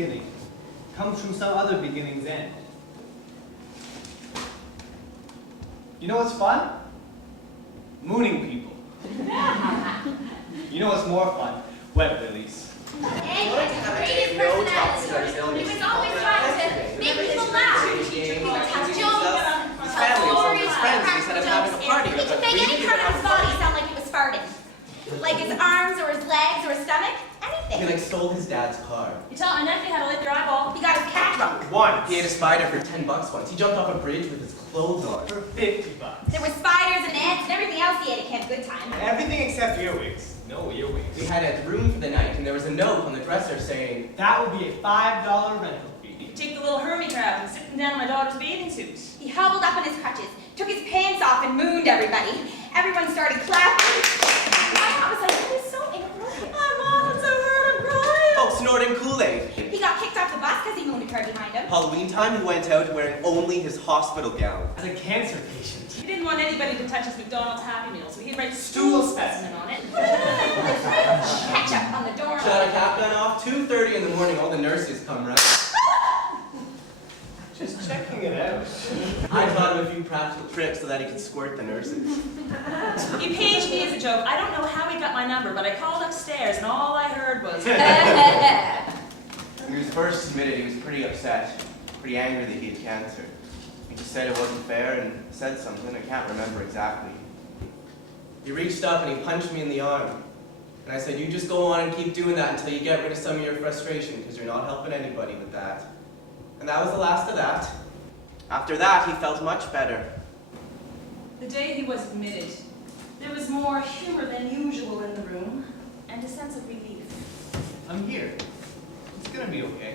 beginning comes from some other beginning's end. You know what's fun? Mooning people. You know what's more fun? Web lilies. Ed had the greatest personality. He was always trying to make people laugh. He would tell jokes, tell stories, practical jokes. He could make any part of his body sound like it was farting. Like his arms or his legs or his stomach, anything. He stole his dad's car. You taught my nephew how to lick their eyeball. He got his cat drunk. Once. He ate a spider for $10 once. He jumped off a bridge with his clothes on. For $50. There were spiders and ants and everything else he ate at Camp Good Time. Everything except earwigs. No earwigs. We had a room for the night, and there was a note on the dresser saying, that would be a $5 rental fee. Take the little Hermie crab and sit them down in my daughter's bathing suit. He hobbled up on his crutches, took his pants off and mooned everybody. Everyone started clapping. My mom was like, that is so inappropriate. My mom, it's so hurt, I'm crying. oh, snorting Kool-Aid. He got kicked off the bus because he mooned a car behind him. Halloween time, he went out wearing only his hospital gown. As a cancer patient. He didn't want anybody to touch his McDonald's Happy Meal, so he'd write stool specimen on it. Ketchup on the doorknob. Shot a cap gun off, 2:30 in the morning, all the nurses come round. Just checking it out. I taught him a few practical tricks so that he could squirt the nurses. He paged me as a joke. I don't know how he got my number, but I called upstairs and all I heard was... When he was first admitted, he was pretty upset, pretty angry that he had cancer. He just said it wasn't fair and said something, I can't remember exactly. He reached up and he punched me in the arm. And I said, you just go on and keep doing that until you get rid of some of your frustration, because you're not helping anybody with that. And that was the last of that. After that, he felt much better. The day he was admitted, there was more humor than usual in the room, and a sense of relief. I'm here. It's gonna be okay.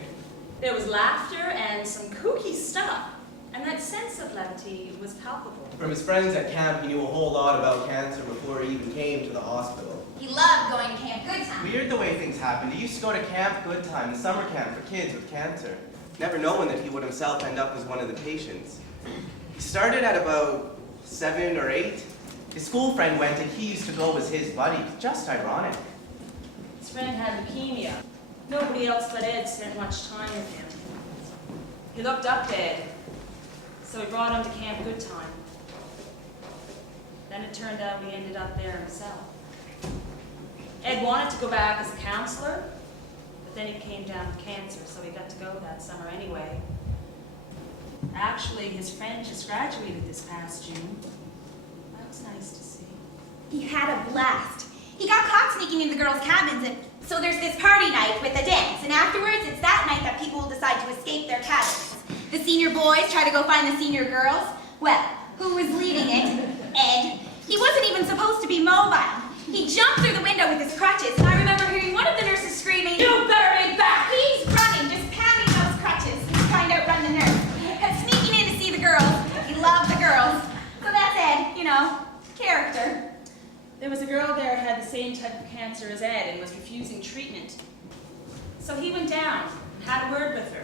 There was laughter and some kooky stuff, and that sense of levity was palpable. From his friends at camp, he knew a whole lot about cancer before he even came to the hospital. He loved going to Camp Good Time. Weird the way things happened. He used to go to Camp Good Time, the summer camp for kids with cancer, never knowing that he would himself end up as one of the patients. He started at about 7 or 8. His school friend went and he used to go as his buddy. Just ironic. His friend had leukemia. Nobody else but Ed spent much time with him. He looked up to Ed, so he brought him to Camp Good Time. Then it turned out he ended up there himself. Ed wanted to go back as a counselor, but then he came down with cancer, so he got to go that summer anyway. Actually, his friend just graduated this past June. That was nice to see. He had a blast. He got caught sneaking into the girls' cabins, and so there's this party night with a dance, and afterwards it's that night that people will decide to escape their cabins. The senior boys try to go find the senior girls. Well, who was leading it? Ed. He wasn't even supposed to be mobile. He jumped through the window with his crutches, and I remember hearing one of the nurses screaming, "You better be back!" He's running, just pounding those crutches, trying to outrun the nurse. And sneaking in to see the girls. He loved the girls. So that's Ed, you know, character. There was a girl there who had the same type of cancer as Ed and was refusing treatment. So he went down and had a word with her,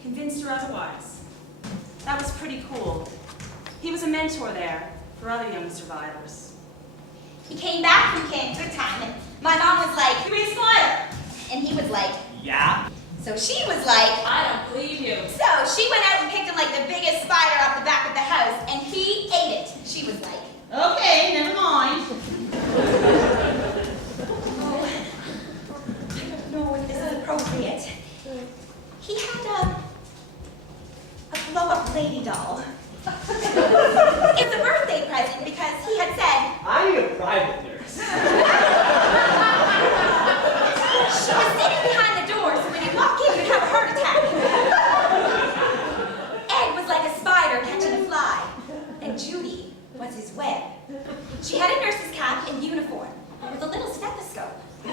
convinced her otherwise. That was pretty cool. He was a mentor there for other young survivors. He came back from Camp Good Time, and my mom was like, "Give me a spider." And he was like, Yeah? so she was like, I don't believe you. so she went out and picked him like the biggest spider off the back of the house, and he ate it. She was like, Okay, never mind. oh, I don't know if this is appropriate. He had a blow-up lady doll. It's a birthday present because he had said, I need a private nurse. she was sitting behind the door, so when you walk in, you'd have a heart attack. Ed was like a spider catching a fly, and Judy was his web. She had a nurse's cap and uniform, with a little stethoscope. I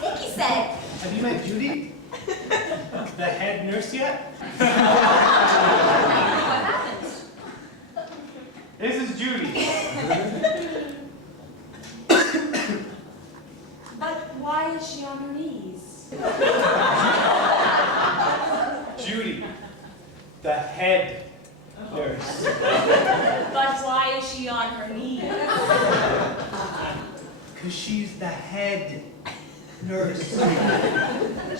think he said, Have you met Judy? The head nurse yet? What happened? This is Judy. But why is she on her knees? Judy. The head nurse. But why is she on her knees? Because she's the head nurse.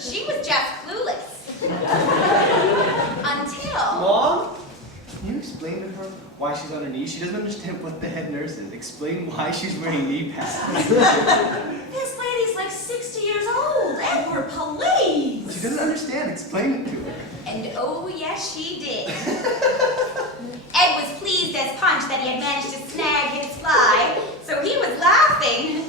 she was just clueless. she's on her knees. She doesn't understand what the head nurse is. Explain why she's wearing knee pads. This lady's like 60 years old. Edward, please. She doesn't understand. Explain it to her. And oh, yes, she did. Ed was pleased as punch that he had managed to snag his fly, so he was laughing.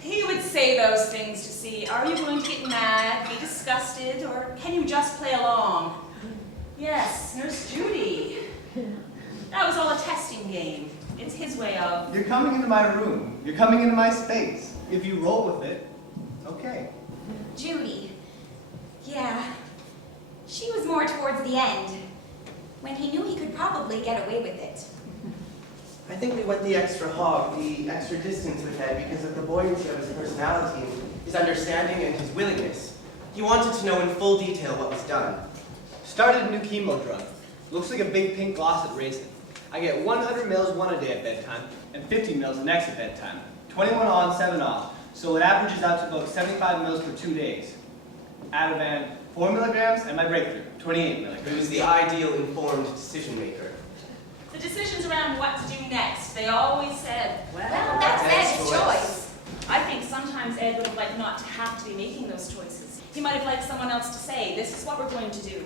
He would say those things to see, are you going to get mad, be disgusted, or can you just play along? Yes, Nurse Judy. That was all a testing game. It's his way of... You're coming into my room. You're coming into my space. If you roll with it, okay. Judy. Yeah. She was more towards the end, when he knew he could probably get away with it. I think we went the extra hog, the extra distance with Ed because of the buoyancy of his personality, and his understanding and his willingness. He wanted to know in full detail what was done. Started a new chemo drug. Looks like a big pink glosset raisin. I get 100 mils one a day at bedtime, and 50 mils the next at bedtime. 21 on, 7 off. So it averages out to about 75 mils for 2 days. Ativan, 4 milligrams, and my breakthrough, 28 milligrams. He was the ideal informed decision maker. The decisions around what to do next, they always said, Well, that's Ed's choice. I think sometimes Ed would have liked not to have to be making those choices. He might have liked someone else to say, this is what we're going to do.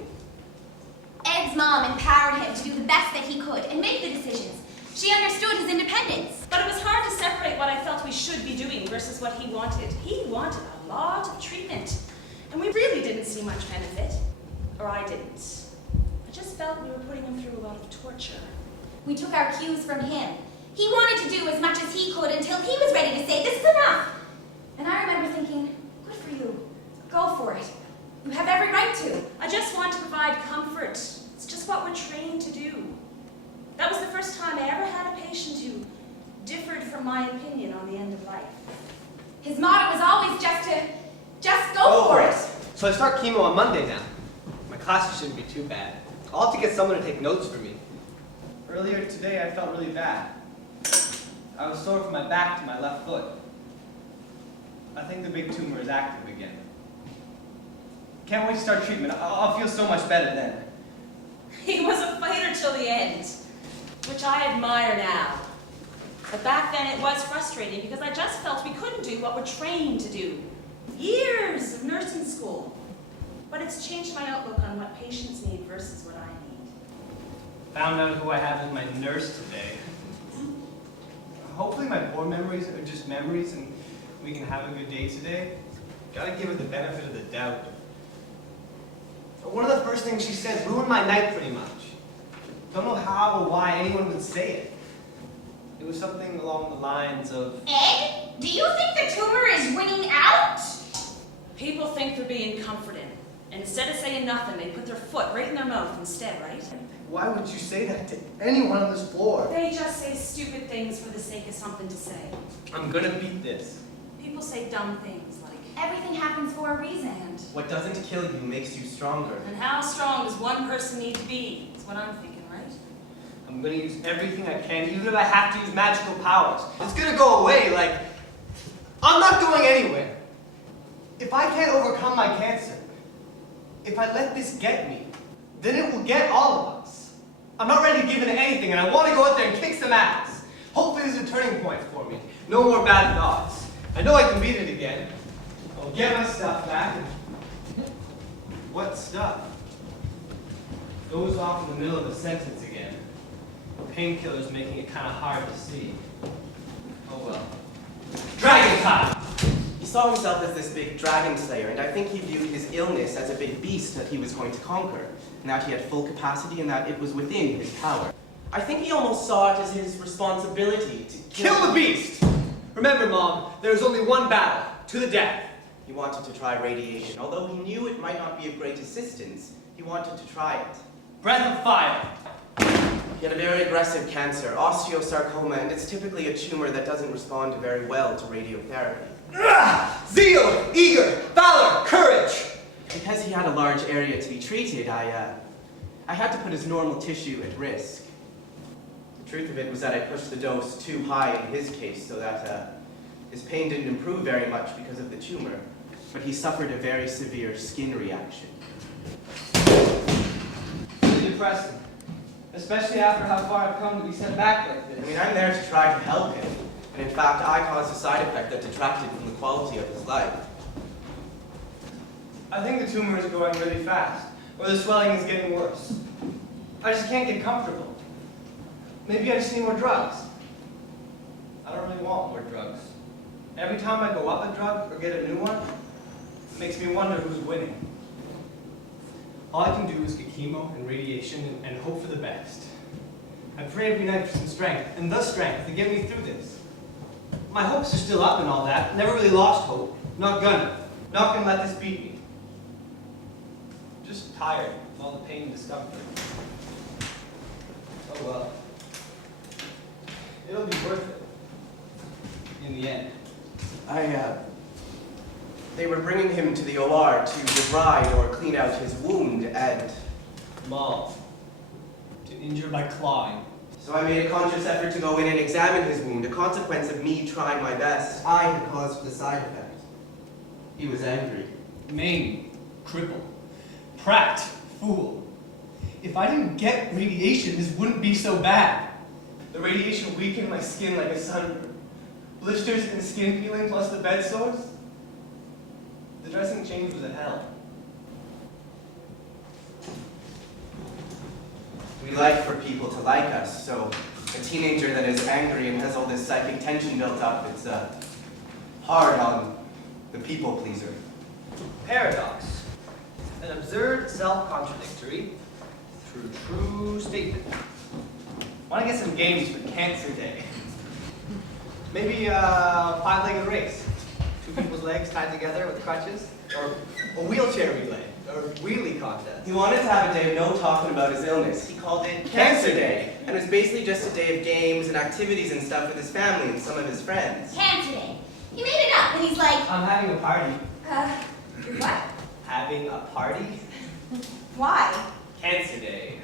Ed's mom empowered him to do the best that he could and make the decisions. She understood his independence. But it was hard to separate what I felt we should be doing versus what he wanted. He wanted a lot of treatment, and we really didn't see much benefit. Or I didn't. I just felt we were putting him through a lot of torture. We took our cues from him. He wanted to do as much as he could until he was ready to say, this is enough. And I remember thinking, good for you. Go for it. You have every right to. I just want to provide comfort. It's just what we're trained to do. That was the first time I ever had a patient who differed from my opinion on the end of life. His motto was always just go for it. So I start chemo on Monday now. My classes shouldn't be too bad. I'll have to get someone to take notes for me. Earlier today, I felt really bad. I was sore from my back to my left foot. I think the big tumor is active again. Can't wait to start treatment. I'll feel so much better then. He was a fighter till the end, which I admire now. But back then it was frustrating because I just felt we couldn't do what we're trained to do. Years of nursing school. But it's changed my outlook on what patients need versus what I need. Found out who I have as my nurse today. Hopefully my poor memories are just memories and we can have a good day today. Gotta give her the benefit of the doubt. But one of the first things she said ruined my night pretty much. Don't know how or why anyone would say it. It was something along the lines of... Ed, do you think the tumor is winning out? People think they're being comforted. And instead of saying nothing, they put their foot right in their mouth instead, right? Why would you say that to anyone on this floor? They just say stupid things for the sake of something to say. I'm gonna beat this. People say dumb things like, Everything happens for a reason. What doesn't kill you makes you stronger. and how strong does one person need to be? Is what I'm thinking, right? I'm gonna use everything I can, even if I have to use magical powers. It's gonna go away, like, I'm not going anywhere. If I can't overcome my cancer, if I let this get me, then it will get all of us. I'm not ready to give in to anything, and I want to go out there and kick some ass. Hopefully there's a turning point for me. No more bad thoughts. I know I can beat it again. I'll get my stuff back. And... What stuff? Goes off in the middle of a sentence again. Painkillers making it kind of hard to see. Oh well. Dragon time! He saw himself as this big dragon slayer, and I think he viewed his illness as a big beast that he was going to conquer, and that he had full capacity and that it was within his power. I think he almost saw it as his responsibility to Kill the beast! Remember, Mom, there's only one battle, to the death. He wanted to try radiation. Although he knew it might not be of great assistance, he wanted to try it. Breath of fire. He had a very aggressive cancer, osteosarcoma, and it's typically a tumor that doesn't respond very well to radiotherapy. Zeal, eager, valor, courage. Because he had a large area to be treated, I had to put his normal tissue at risk. The truth of it was that I pushed the dose too high in his case so that his pain didn't improve very much because of the tumor, but he suffered a very severe skin reaction. Really depressing. Especially after how far I've come to be sent back like I this. mean, I'm there to try to help him. And in fact, I caused a side effect that detracted from the quality of his life. I think the tumor is growing really fast, or the swelling is getting worse. I just can't get comfortable. Maybe I just need more drugs. I don't really want more drugs. Every time I go up a drug or get a new one, it makes me wonder who's winning. All I can do is get chemo and radiation and hope for the best. I pray every night for some strength, and the strength to get me through this. My hopes are still up and all that. Never really lost hope. Not gonna let this beat me. Just tired of all the pain and discomfort. Oh well. It'll be worth it. In the end. They were bringing him to the OR to debride or clean out his wound, and Mauled. To injure by clawing. so I made a conscious effort to go in and examine his wound, a consequence of me trying my best. I had caused the side effect. He was angry. Maimed. Crippled. Pratt. Fool. If I didn't get radiation, this wouldn't be so bad. The radiation weakened my skin like a sunburn. Blisters and skin peeling plus the bed sores. The dressing change was a hell. We like for people to like us, so a teenager that is angry and has all this psychic tension built up, it's hard on the people pleaser. Paradox. An absurd self-contradictory through true statement. Want to get some games for Cancer Day? Maybe a five-legged race. Two people's legs tied together with crutches. Or a wheelchair relay. Or wheelie contest. He wanted to have a day of no talking about his illness. He called it Cancer Day, and it was basically just a day of games and activities and stuff with his family and some of his friends. Cancer Day. He made it up, and he's like, I'm having a party. what? Having a party? Why? Cancer Day.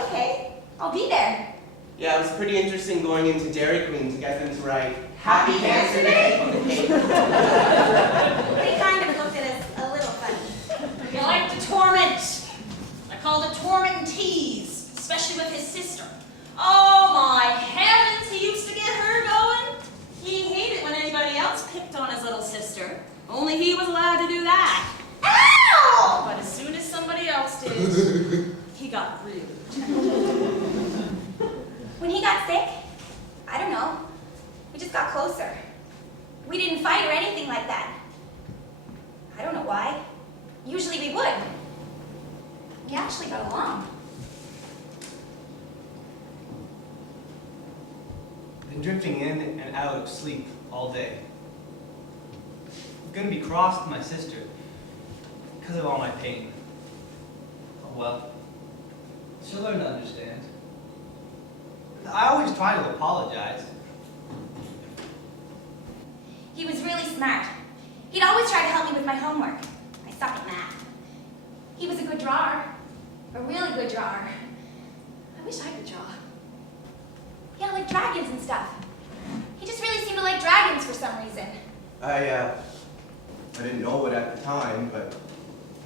Okay, I'll be there. Yeah, it was pretty interesting going into Dairy Queen to get them to write Happy Cancer Day on the cake. They kind of looked at us a little funny. He liked to torment. I called it torment and tease, especially with his sister. Oh my heavens, he used to get her going. He hated when anybody else picked on his little sister. Only he was allowed to do that. Ow! But as soon as somebody else did, he got rude. When he got sick, I don't know, we just got closer. We didn't fight or anything like that. I don't know why. Usually we would. We actually got along. Been drifting in and out of sleep all day. I'm gonna be cross with my sister because of all my pain. Oh well. She'll learn to understand. I always try to apologize. He was really smart. He'd always try to help me with my homework. I suck at math. He was a good drawer. A really good drawer. I wish I could draw. Yeah, like dragons and stuff. He just really seemed to like dragons for some reason. I didn't know it at the time, but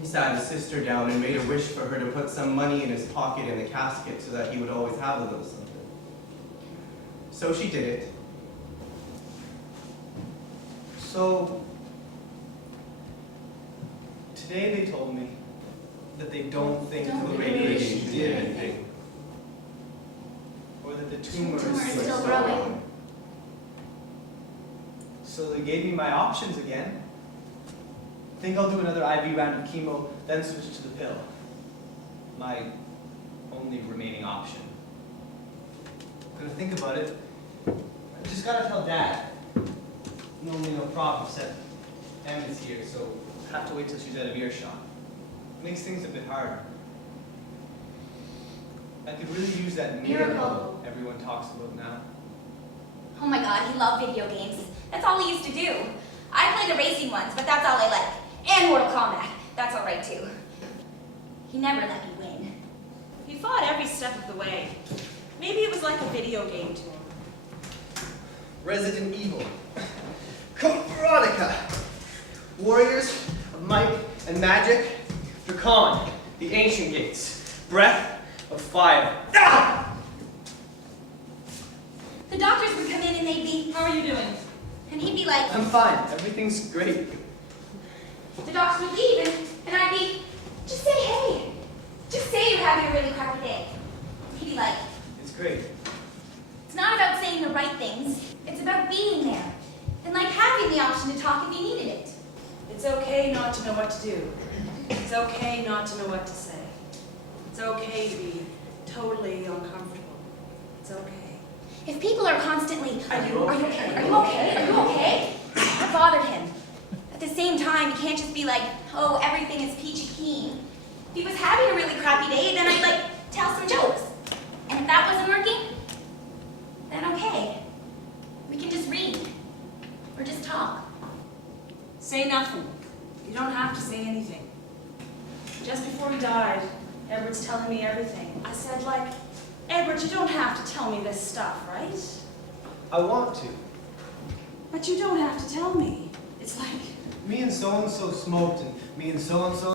he sat his sister down and made a wish for her to put some money in his pocket in the casket so that he would always have a little something. So she did it. So, today they told me that they don't think the radiation did anything. Or that the tumor tumor is is still growing. So they gave me my options again. Think I'll do another IV round of chemo, then switch to the pill. My only remaining option. I'm gonna think about it. I just gotta tell Dad. Normally no problem, except Emma's here, so I have to wait till she's out of earshot. It makes things a bit harder. I could really use that miracle everyone talks about now. Oh my god, he loved video games. That's all he used to do. I play the racing ones, but that's all I like. And Mortal Kombat. That's all right too. He never let me win. He fought every step of the way. Maybe it was like a video game to him. Resident Evil. Code Veronica. Warriors of might and magic. Drakon. The Ancient Gates. Breath of fire. The doctors would come in and they'd be, How are you doing? and he'd be like, I'm fine. Everything's great. the doctor would leave, and I'd be, just say hey. Just say you're having a really crappy day. He'd be like, It's great. it's not about saying the right things, it's about being there. And like having the option to talk if you needed it. It's okay not to know what to do. It's okay not to know what to say. It's okay to be totally uncomfortable. It's okay. If people are constantly, are you okay? Are you okay? Are you okay? That bothered him. At the same time, you can't just be like, oh, everything is peachy keen. If he was having a really crappy day, then I'd like tell some jokes. And if that wasn't working, then okay. We can just read. Or just talk. Say nothing. You don't have to say anything. Just before he died, Edward's telling me everything. I said, like, Edward, you don't have to tell me this stuff, right? I want to. But you don't have to tell me. It's like, Me and so-and-so smoked, and me and so-and-so